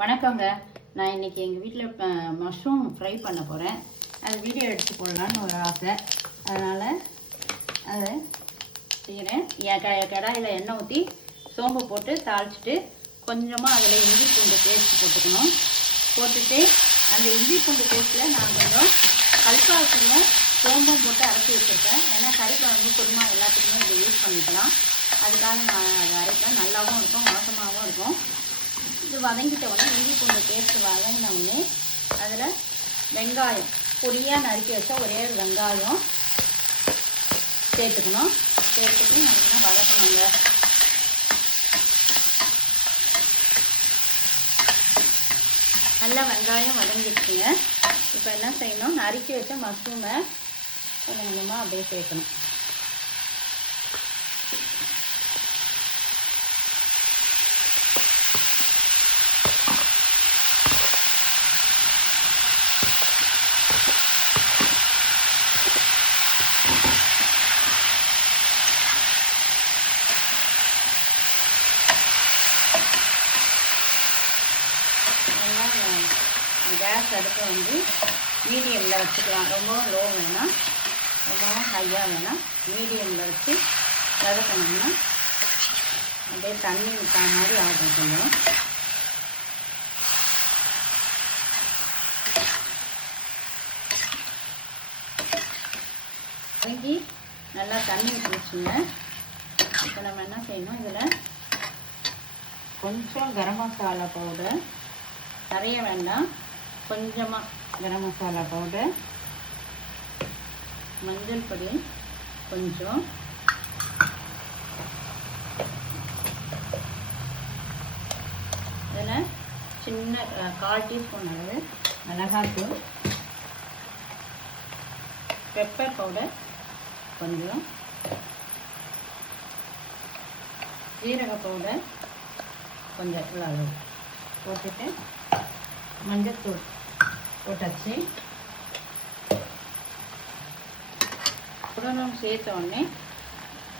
வணக்கங்க. நான் இன்னைக்கு எங்கள் வீட்டில் மஷ்ரூம் ஃப்ரை பண்ண போகிறேன் அது வீடியோ எடுத்து போடலான்னு ஒரு ஆசை. அதனால் அதை செய்கிறேன் என் க கடாயில் எண்ணெய் ஊற்றி சோம்பு போட்டு தாளிச்சிட்டு கொஞ்சமாக அதில் இஞ்சி பூண்டு பேஸ்ட் போட்டுக்கணும். போட்டுட்டு அந்த இஞ்சி பூண்டு பேஸ்ட்டில் நான் கொஞ்சம் கல்பாசியும் சோம்பும் போட்டு அரைச்சி வச்சுருக்கேன். ஏன்னா கறி குருமா எல்லாத்துக்குமே இதை யூஸ் பண்ணிக்கலாம். அதுக்காக நான் அதை அரைப்பேன். நல்லாவும் இருக்கும் மோசமாகவும் இருக்கும். இது வதங்கிட்ட உடனே இஞ்சி பூண்டு பேஸ்ட் வதங்கின உடனே அதில் வெங்காயம் பொடியாக நறுக்கி வச்சா ஒரே ஒரு வெங்காயம் சேர்த்துக்கணும். சேர்த்துட்டு நல்லா வதக்கணுங்க. நல்லா வெங்காயம் வதங்கிடுச்சுங்க இப்போ என்ன செய்யணும்? நறுக்கி வச்ச மஷ்ரூமை கொஞ்சம் கொஞ்சமாக அப்படியே சேர்க்கணும் நல்லா கேஸ் அடுப்பை வந்து மீடியமில் வச்சுக்கலாம். ரொம்பவும் லோ வேணாம் ரொம்பவும் ஹையாக வேணாம் மீடியமில் வச்சு வதக்கணும்னா அப்படியே தண்ணி விட்டா மாதிரி ஆகும் கொஞ்சம் வதங்கி நல்லா தண்ணி விட்டுருச்சுங்க இப்போ நம்ம என்ன செய்யணும்? இதில் கொஞ்சம் கரம் மசாலா பவுடர் நிறைய வேண்டாம். கொஞ்சமாக கரம் மசாலா பவுடர் மஞ்சள் பொடி கொஞ்சம். இதில் சின்ன கால் டீஸ்பூன் அளவு மிளகாத்தூள். பெப்பர் பவுடர் கொஞ்சம். ஜீரக பவுடர் கொஞ்சம் அளவு. போட்டுட்டு மஞ்சத்தூள். போட்டாச்சு உடனும் சேர்த்த உடனே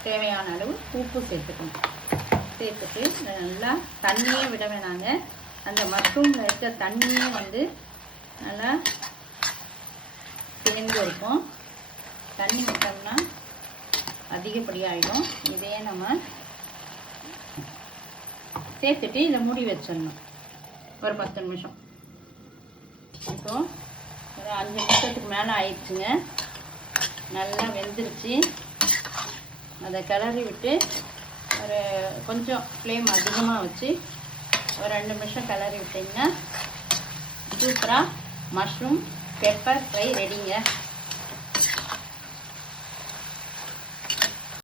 தேவையான அளவு உப்பு சேர்த்துக்கணும் சேர்த்துட்டு நல்லா தண்ணியே விட வேணாங்க அந்த மஷ்ரூமில் இருக்க தண்ணியே வந்து நல்லா சேர்ந்து இருக்கும் தண்ணி விட்டோம்னா அதிகப்படியாயிடும் இதையே நம்ம சேர்த்துட்டு இதை மூடி வச்சிடணும் ஒரு பத்து நிமிஷம் இப்போ ஒரு அஞ்சு நிமிஷத்துக்கு மேலே ஆயிடுச்சுங்க. நல்லா வெந்துருச்சு. அதை கிளறி விட்டு ஒரு கொஞ்சம் ஃப்ளேம் அதிகமாக வச்சு ஒரு ரெண்டு நிமிஷம் கிளறி விட்டிங்கன்னா சூப்பராக மஷ்ரூம் பெப்பர் ஃப்ரை ரெடிங்க